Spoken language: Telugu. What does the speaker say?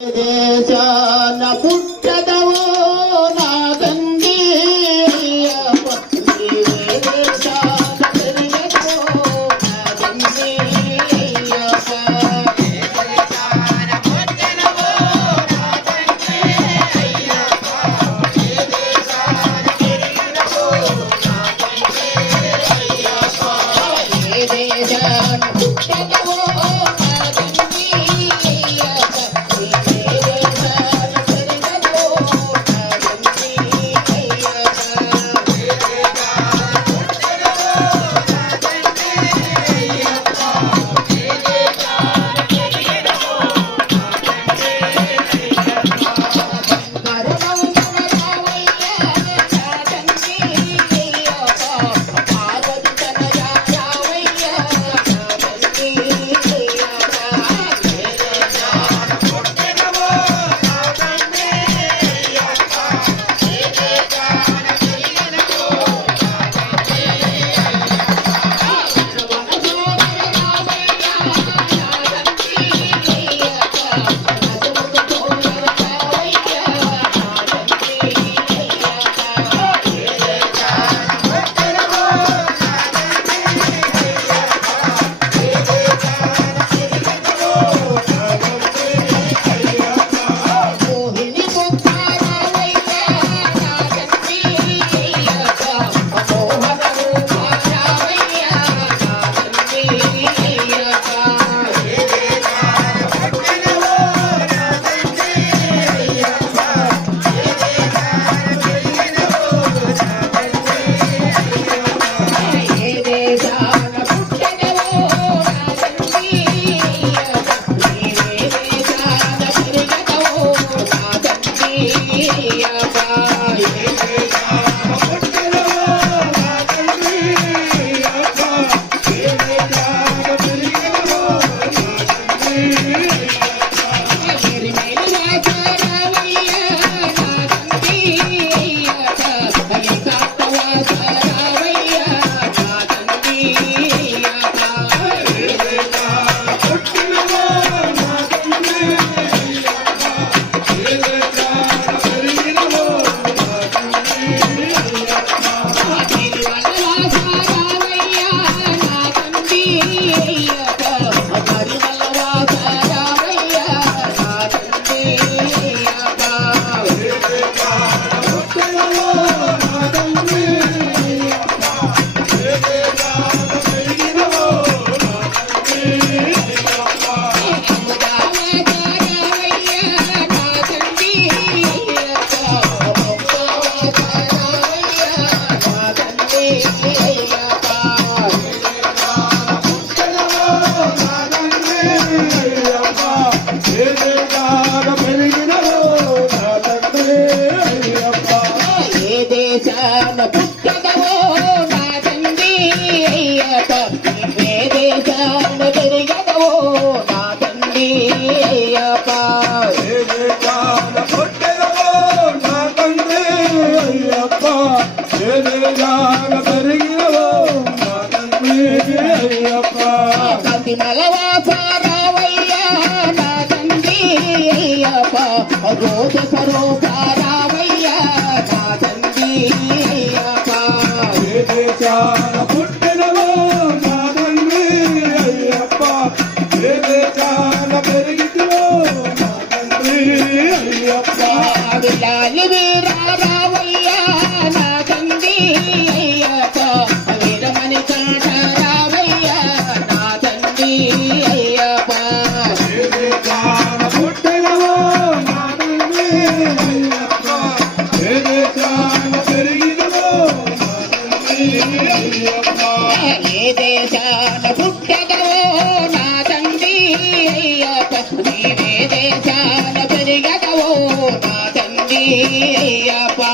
దేశాన పుట్టదవు రోజు స్వరూప రామయ్య నా తండ్రి పుట్టినవో నా తండ్రి అయ్యప్ప. పెరిగితివో నా తండ్రి అయ్యప్ప. రామయ్య ஐயா பா